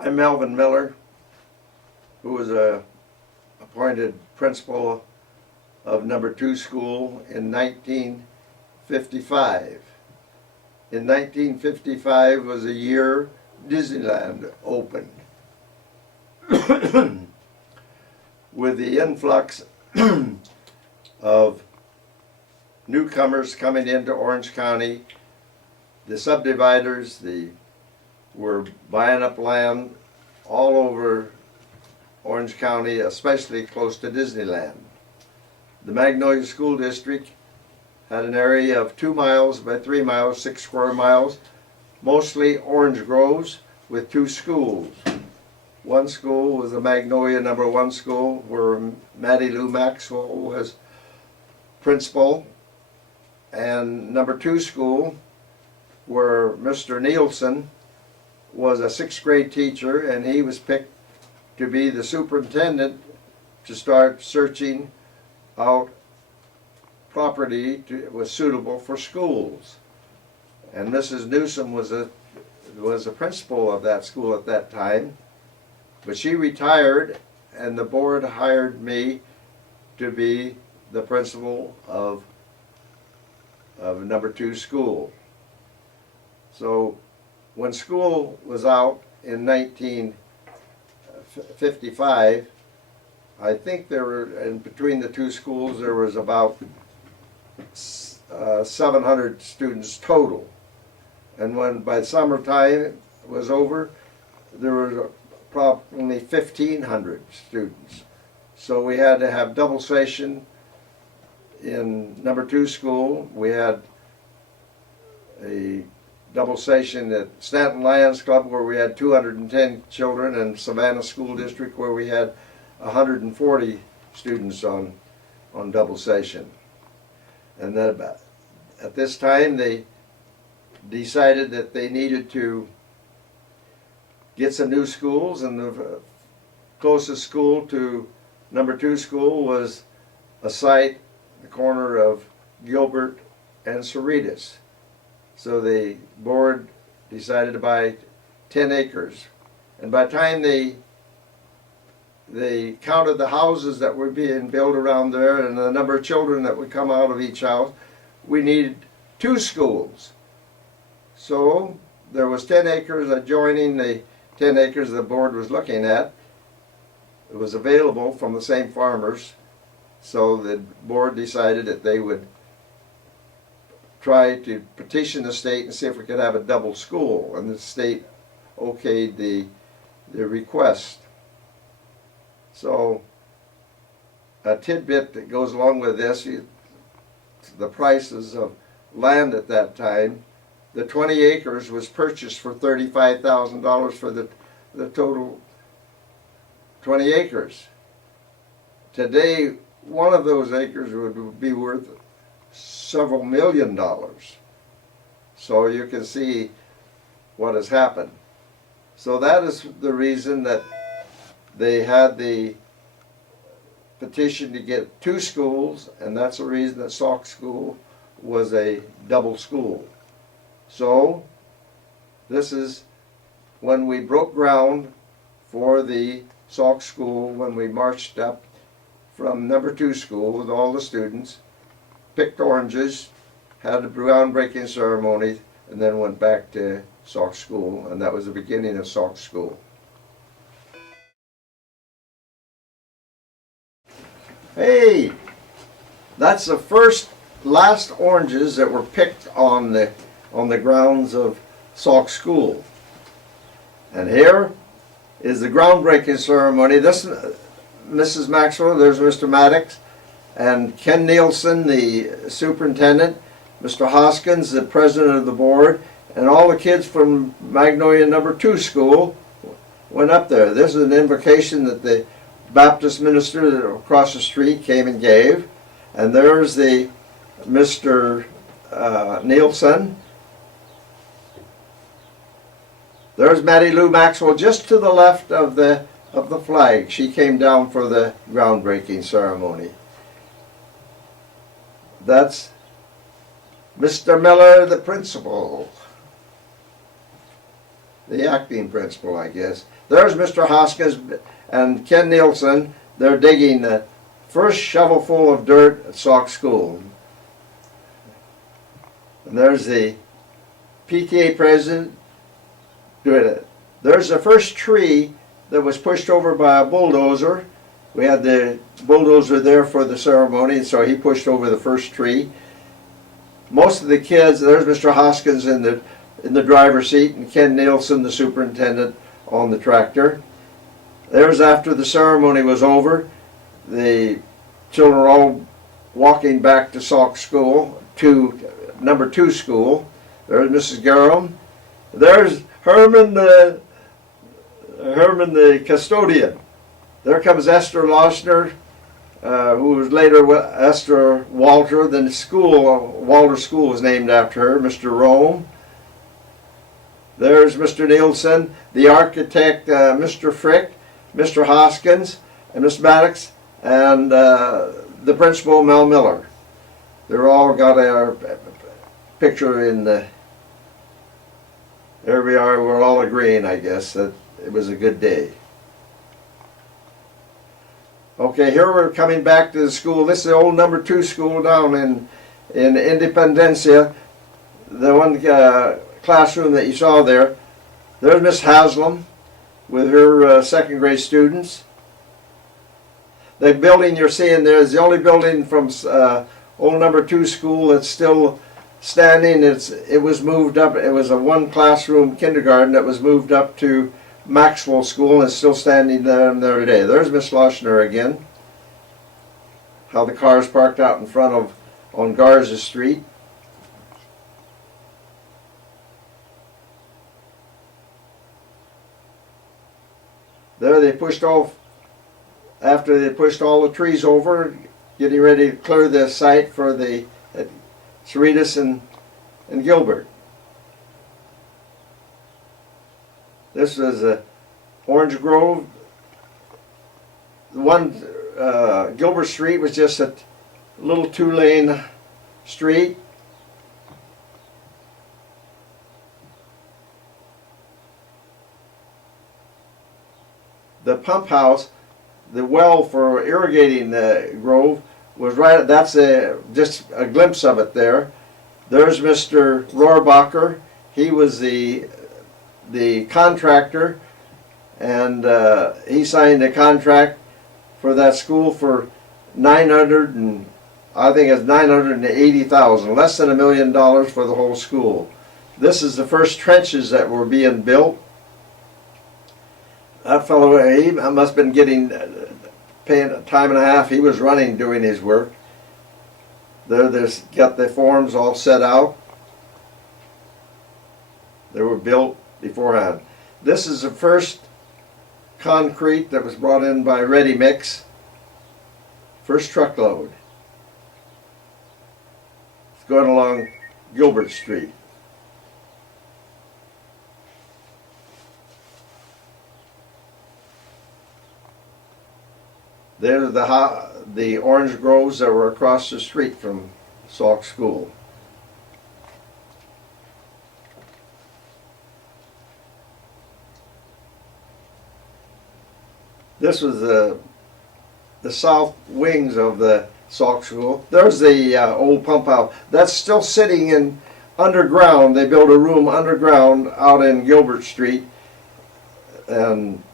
I'm Melvin Miller, who was appointed principal of number 2 school in 1955. In 1955 was a year Disneyland opened. With the influx of newcomers coming into Orange County, the subdividers were buying up land all over Orange County, especially close to Disneyland. The Magnolia School District had an area of 2 miles by 3 miles, 6 square miles, mostly orange groves with 2 schools. One school was the Magnolia number 1 school, where Mattie Lou Maxwell was principal, and number 2 school, where Mr. Nielsen was a 6th grade teacher, and he was picked to be the superintendent to start searching out property was suitable for schools. And Mrs. Newsom was a principal of that school at that time, but she retired, and the board hired me to be the principal of number 2 school. So when school was out in 1955, I think there were, and between the 2 schools, there was about 700 students total. And when by summertime was over, there were probably 1,500 students. So we had to have double session in number 2 school. We had a double session at Stanton Lions Club, where we had 210 children, and Savannah School District, where we had 140 students on double session. And then at this time they decided that they needed to get some new schools, and the closest school to number 2 school was a site at the corner of Gilbert and Cerritos. So the board decided to buy 10 acres. And by the time they counted the houses that were being built around there and the number of children that would come out of each house, we needed 2 schools. So there was 10 acres adjoining the 10 acres the board was looking at. It was available from the same farmers. So the board decided that they would try to petition the state and see if we could have a double school, and the state okayed the request. So a tidbit that goes along with this, the prices of land at that time, the 20 acres was purchased for $35,000 for the total 20 acres. Today, one of those acres would be worth several $1 million. So you can see what has happened. So that is the reason that they had the petition to get 2 schools, and that's the reason that Salk School was a double school. So this is when we broke ground for the Salk School, when we marched up from number 2 school with all the students, picked oranges, had a groundbreaking ceremony, and then went back to Salk School, and that was the beginning of Salk School. Hey, that's the last oranges that were picked on the grounds of Salk School. And here is the groundbreaking ceremony. This Mrs. Maxwell, there's Mr. Maddox, and Ken Nielsen, the superintendent, Mr. Hoskins, the president of the board, and all the kids from Magnolia number 2 school went up there. This is an invocation that the Baptist minister across the street came and gave. And there's the Mr. Nielsen. There's Mattie Lou Maxwell just to the left of the flag. She came down for the groundbreaking ceremony. That's Mr. Miller, the principal. the acting principal, I guess. There's Mr. Hoskins and Ken Nielsen. They're digging the first shovelful of dirt at Salk School. And there's the PTA president doing it. There's the first tree that was pushed over by a bulldozer. We had the bulldozer there for the ceremony, so he pushed over the first tree. Most of the kids, there's Mr. Hoskins in the driver's seat and Ken Nielsen, the superintendent, on the tractor. There's after the ceremony was over, the children were all walking back to Salk School, to number 2 school. There's Mrs. Garham. There's Herman the custodian. There comes Esther Lochner, who was later Esther Walter. Then the school, Walter School, was named after her. Mr. Rome. There's Mr. Nielsen, the architect, Mr. Frick, Mr. Hoskins, and Miss Maddox, and the principal, Mel Miller. They're all got a picture in the. There we are. We're all agreeing, I guess, that it was a good day. Okay, here we're coming back to the school. This is the old number 2 school down in Independencia. The one classroom that you saw there. There's Miss Haslam with her second grade students. The building you're seeing there is the only building from old number 2 school that's still standing. It was moved up. It was a 1 classroom kindergarten that was moved up to Maxwell School and is still standing there today. There's Miss Lochner again. How the cars parked out in front of on Garza Street. There they pushed off, after they pushed all the trees over, getting ready to clear the site for the Cerritos and Gilbert. This was Orange Grove. The one, Gilbert Street was just a little 2-lane street. The pump house, the well for irrigating the grove, was right. That's just a glimpse of it there. There's Mr. Rohrbacher. He was the contractor, and he signed a contract for that school for I think it's $980,000, less than $1 million for the whole school. This is the first trenches that were being built. That fellow, he must have been getting paying a time and a half. He was running, doing his work. There's got the forms all set out. They were built beforehand. This is the first concrete that was brought in by Ready Mix. First truckload. It's going along Gilbert Street. There's the orange groves that were across the street from Salk School. This was the south wings of the Salk School. There's the old pump house. That's still sitting in underground. They built a room underground out in Gilbert Street, and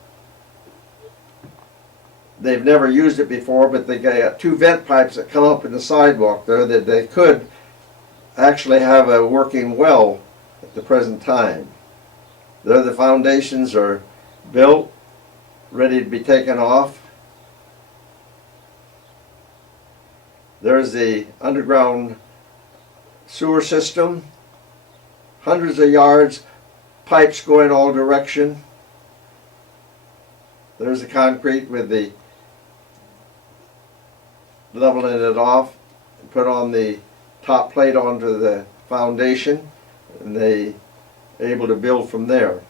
they've never used it before, but they got 2 vent pipes that come up in the sidewalk there that they could actually have a working well at the present time. There the foundations are built, ready to be taken off. There's the underground sewer system, hundreds of yards, pipes going all direction. There's the concrete with the leveling it off, and put on the top plate onto the foundation, and they are able to build from there.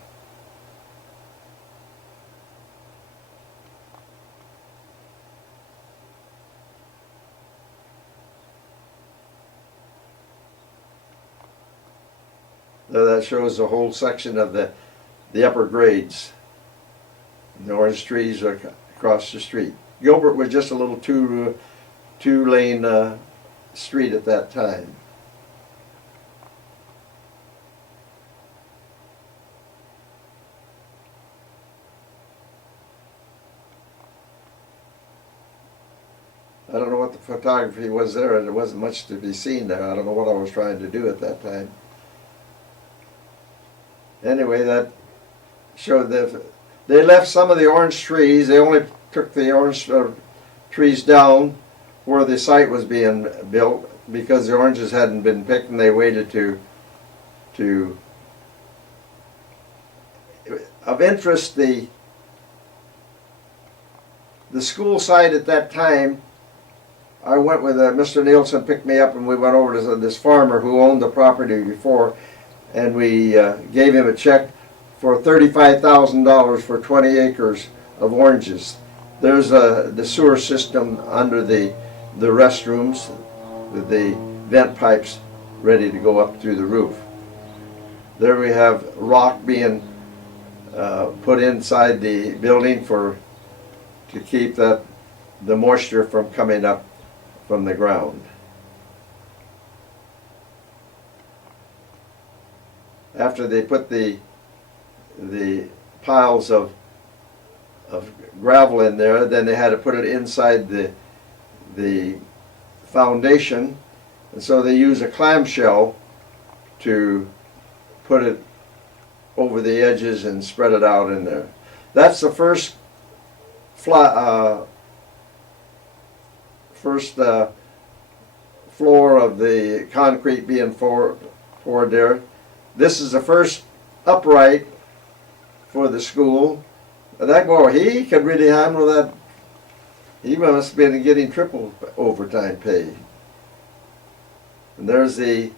There that shows the whole section of the the upper grades. And the orange trees are across the street. Gilbert was just a little two-lane street at that time. I don't know what the photography was there, and there wasn't much to be seen there. I don't know what I was trying to do at that time. Anyway, that showed that they left some of the orange trees. They only took the orange trees down where the site was being built because the oranges hadn't been picked, and they waited to of interest, the school site at that time, I went with Mr. Nielsen, picked me up, and we went over to this farmer who owned the property before, and we gave him a check for $35,000 for 20 acres of oranges. There's the sewer system under the restrooms with the vent pipes ready to go up through the roof. There we have rock being put inside the building to keep the moisture from coming up from the ground. After they put the piles of gravel in there, then they had to put it inside the foundation, and so they use a clamshell to put it over the edges and spread it out in there. That's the first floor of the concrete being poured there. This is the first upright for the school. That boy, he could really handle that. He must have been getting triple overtime pay. And there's the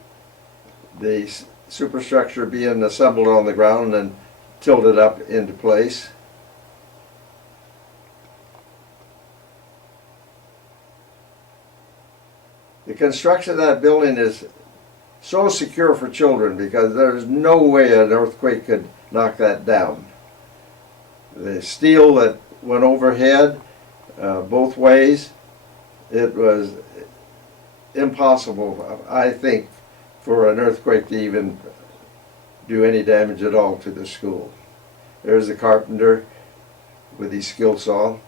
superstructure being assembled on the ground and tilted up into place. The construction of that building is so secure for children because there's no way an earthquake could knock that down. The steel that went overhead both ways, it was impossible, I think, for an earthquake to even do any damage at all to the school. There's the carpenter with his skill saw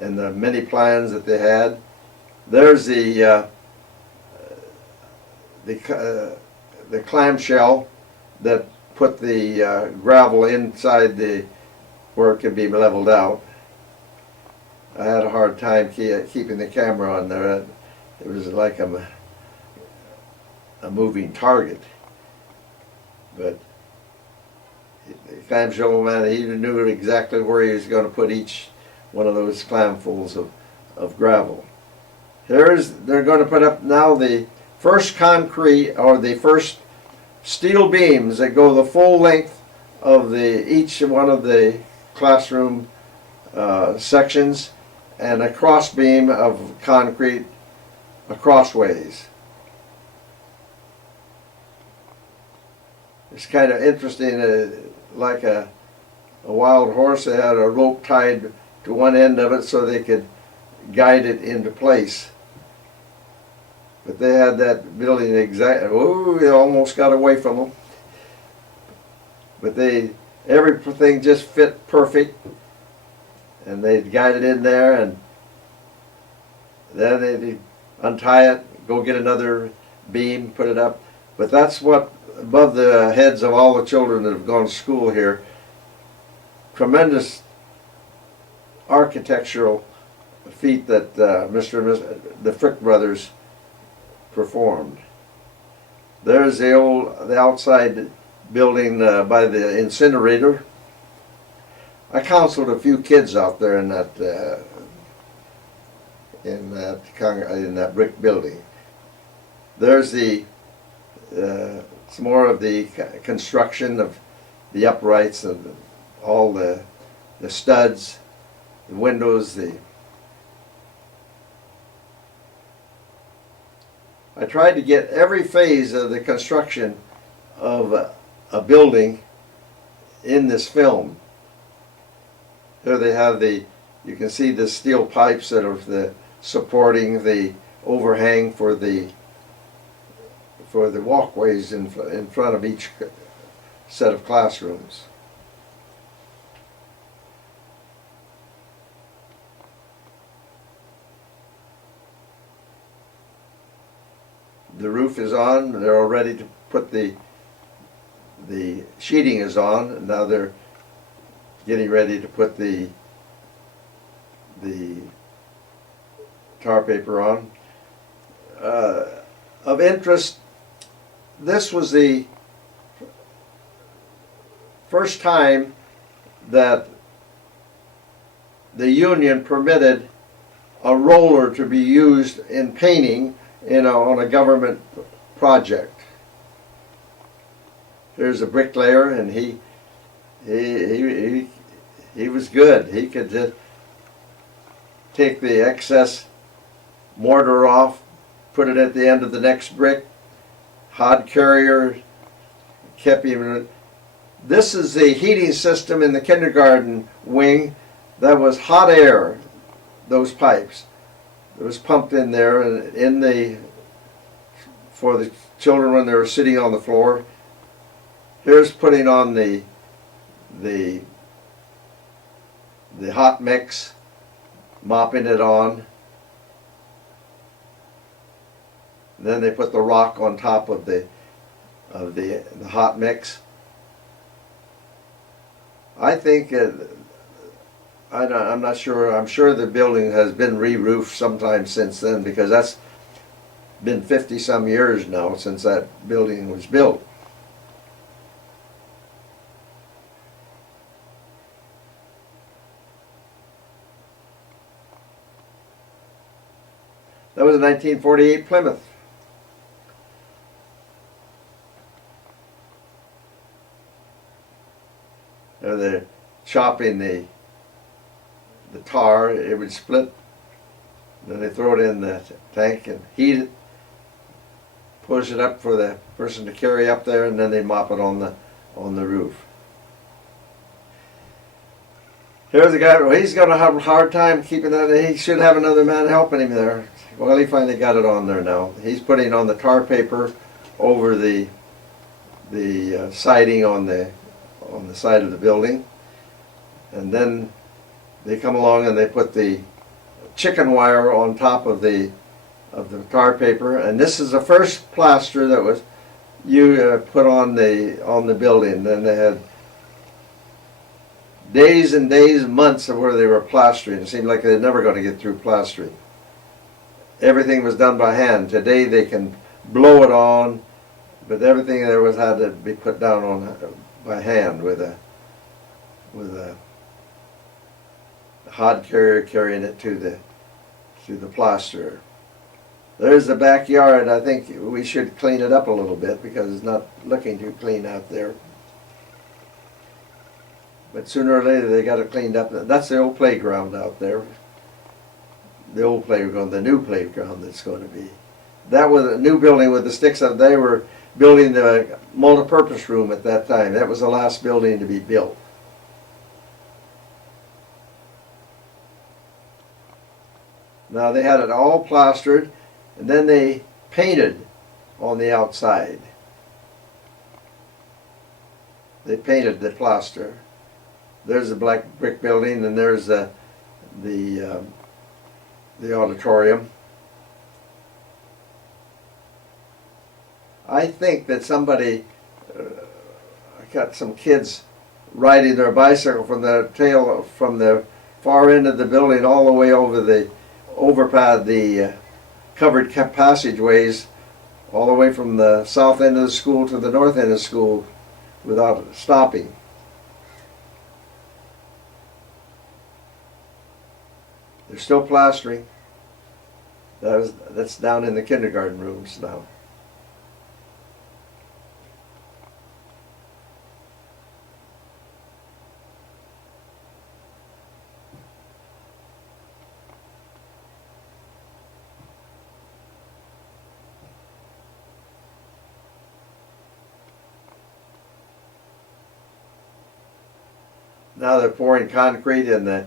and the many plans that they had. There's the clamshell that put the gravel inside where it could be leveled out. I had a hard time keeping the camera on there. It was like a moving target. But the clamshell man, he knew exactly where he was going to put each one of those clamfuls of gravel. They're going to put up now the first concrete, or the first steel beams that go the full length of each one of the classroom sections, and a cross beam of concrete crossways. It's kind of interesting, like a wild horse. They had a rope tied to one end of it so they could guide it into place. But they had that building exactly, oh, it almost got away from them. But everything just fit perfect. And they'd guide it in there, and then they'd untie it, go get another beam, put it up. But that's what, above the heads of all the children that have gone to school here, tremendous architectural feat that the Frick brothers performed. There's the outside building by the incinerator. I counseled a few kids out there in that brick building. There's some more of the construction of the uprights and all the studs, the windows. I tried to get every phase of the construction of a building in this film. Here they have you can see the steel pipes that are supporting the overhang for the walkways in front of each set of classrooms. The roof is on. They're all ready to put the sheeting is on, and now they're getting ready to put the tar paper on. Of interest, this was the first time that the union permitted a roller to be used in painting on a government project. Here's a bricklayer, and he was good. He could just take the excess mortar off, put it at the end of the next brick. Hod carrier kept him. This is the heating system in the kindergarten wing. That was hot air, those pipes. It was pumped in there and for the children when they were sitting on the floor. Here's putting on the hot mix, mopping it on. And then they put the rock on top of the hot mix. I think I'm not sure. I'm sure the building has been re-roofed sometime since then, because that's been 50-some years now since that building was built. That was a 1948 Plymouth. They're chopping the tar. It would split. Then they throw it in the tank and heat it, push it up for the person to carry up there, and then they mop it on the roof. Here's the guy. Well, he's going to have a hard time keeping that. He should have another man helping him there. Well, he finally got it on there now. He's putting on the tar paper over the siding on the side of the building, and then they come along and they put the chicken wire on top of the tar paper. And this is the first plaster that was put on the building. Then they had days and days, months of where they were plastering. It seemed like they were never going to get through plastering. Everything was done by hand. Today they can blow it on, but everything there was had to be put down on by hand with a hod carrier carrying it to the plasterer. There's the backyard. I think we should clean it up a little bit because it's not looking too clean out there. But sooner or later they got it cleaned up. That's the old playground out there. The old playground, the new playground that's going to be. That was a new building with the sticks up. They were building the multi-purpose room at that time. That was the last building to be built. Now they had it all plastered, and then they painted on the outside. They painted the plaster. There's the black brick building, and there's the auditorium. I think that somebody got some kids riding their bicycle from the far end of the building all the way over the overpad, the covered passageways, all the way from the south end of the school to the north end of the school without stopping. They're still plastering. That's down in the kindergarten rooms now. now they're pouring concrete in the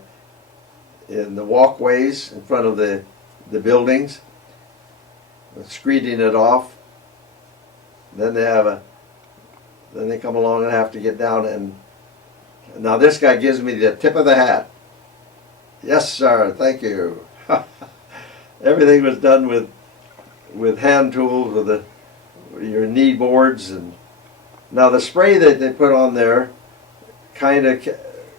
walkways in front of the buildings, screeding it off. Then they come along and have to get down, and now this guy gives me the tip of the hat. Yes, sir, thank you. Everything was done with hand tools, with your knee boards, and now the spray that they put on there kind of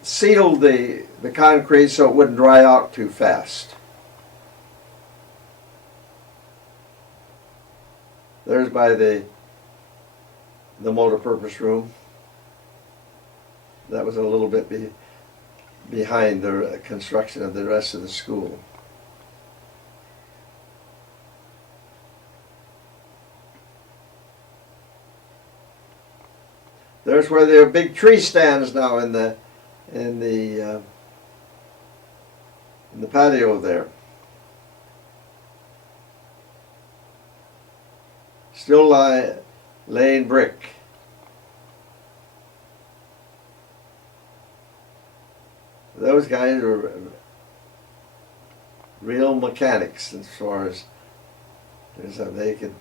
sealed the concrete so it wouldn't dry out too fast. There's by the multipurpose room. That was a little bit behind the construction of the rest of the school. There's where the big tree stands now in the patio there. Still laying brick. Those guys are real mechanics as far as they could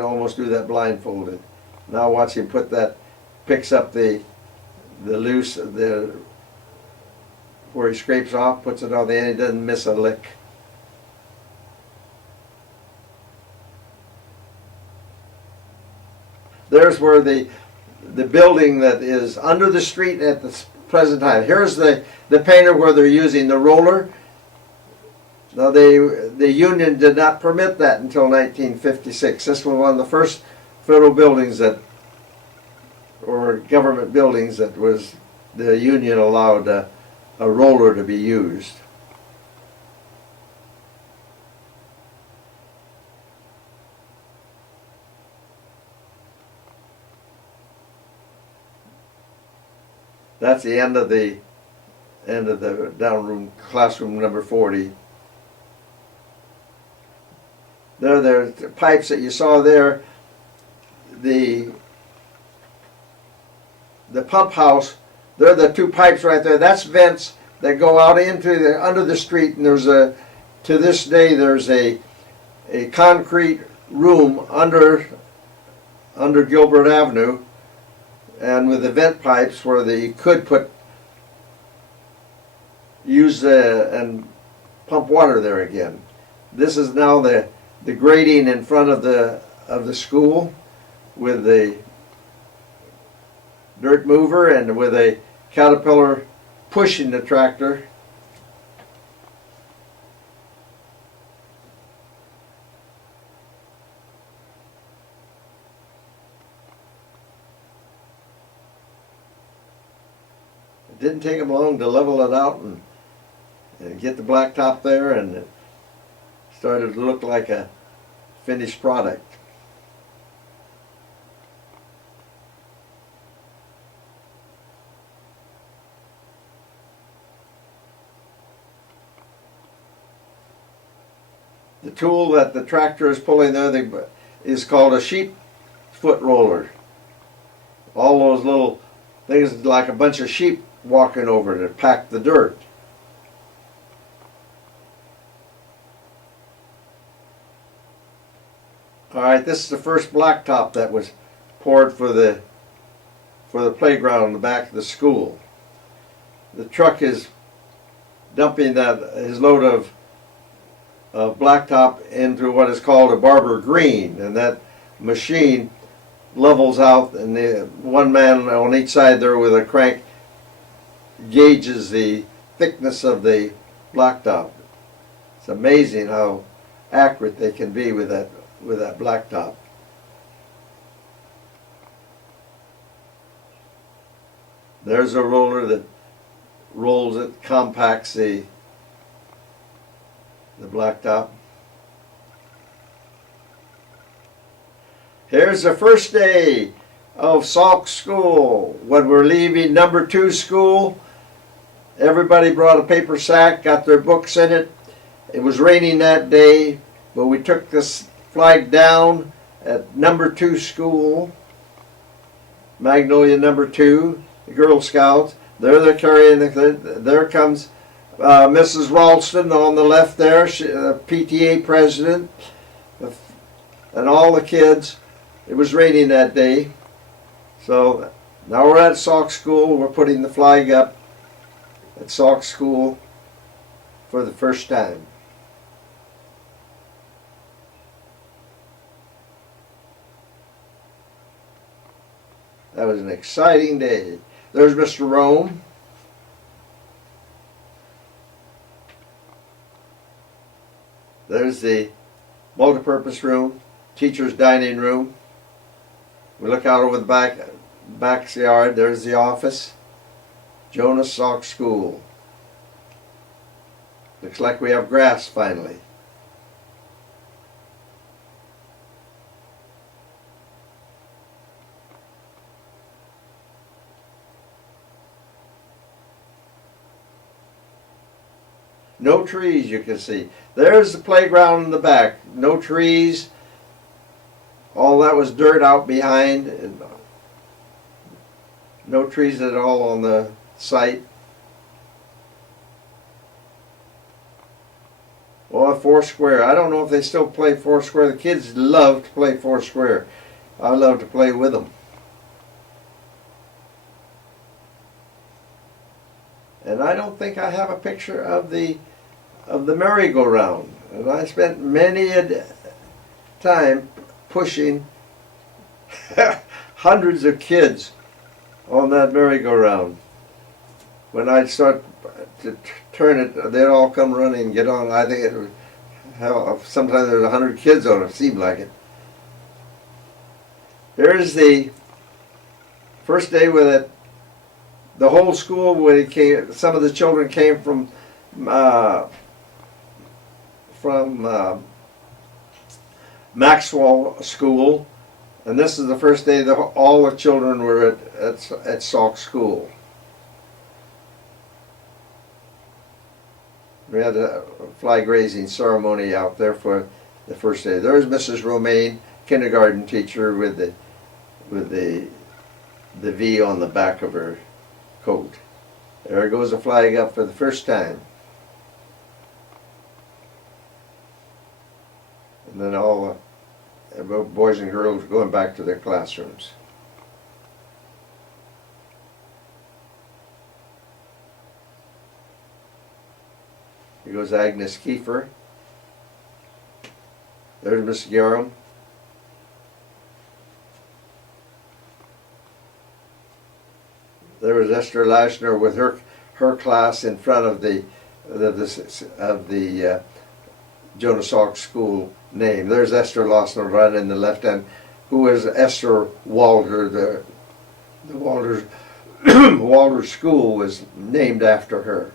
almost do that blindfolded. Now watch him picks up the loose, where he scrapes off, puts it on the end, he doesn't miss a lick. There's where the building that is under the street at the present time. Here's the painter where they're using the roller. Now the union did not permit that until 1956. This was one of the first federal buildings or government buildings that was the union allowed a roller to be used. That's the end of the down room, classroom number 40. There's the pipes that you saw there. The pump house, there are the two pipes right there. That's vents that go out into under the street, and to this day there's a concrete room under Gilbert Avenue, and with the vent pipes where they could use and pump water there again. This is now the grading in front of the school, with the dirt mover and with a caterpillar pushing the tractor. It didn't take them long to level it out and get the blacktop there, and it started to look like a finished product. The tool that the tractor is pulling there is called a sheep foot roller. All those little things like a bunch of sheep walking over to pack the dirt. All right, this is the first blacktop that was poured for the playground in the back of the school. The truck is dumping his load of blacktop into what is called a barber green, and that machine levels out, and the one man on each side there with a crank gauges the thickness of the blacktop. It's amazing how accurate they can be with that blacktop. There's a roller that rolls it, compacts the blacktop. Here's the first day of Salk School. When we're leaving number 2 school, everybody brought a paper sack, got their books in it. It was raining that day, but we took this flag down at number 2 school, Magnolia number 2. Girl Scouts. They're carrying there comes Mrs. Ralston on the left there, PTA president, and all the kids. It was raining that day. So now we're at Salk School. We're putting the flag up at Salk School for the first time. That was an exciting day. There's Mr. Rome. There's the multipurpose room, teacher's dining room. We look out over the backyard. There's the office. Jonas Salk School. Looks like we have grass finally. No trees you can see. There's the playground in the back. No trees. All that was dirt out behind. And no trees at all on the site. Well, Foursquare. I don't know if they still play Foursquare. The kids love to play Foursquare. I love to play with them. And I don't think I have a picture of the merry-go-round. And I spent many a time pushing hundreds of kids on that merry-go-round. When I'd start to turn it, they'd all come running and get on. I think it would have, sometimes there was 100 kids on it, it seemed like it. There's the first day with it. The whole school, when it came, some of the children came from Maxwell School, and this is the first day that all the children were at Salk School. We had a flag raising ceremony out there for the first day. There's Mrs. Romaine, kindergarten teacher, with the V on the back of her coat. There goes the flag up for the first time. And then all the boys and girls going back to their classrooms. Here goes Agnes Kiefer. There's Miss Garum. There was Esther Lashner with her class in front of the Jonas Salk School name. There's Esther Lashner right in the left hand, who is Esther Walter. The Walter School was named after her.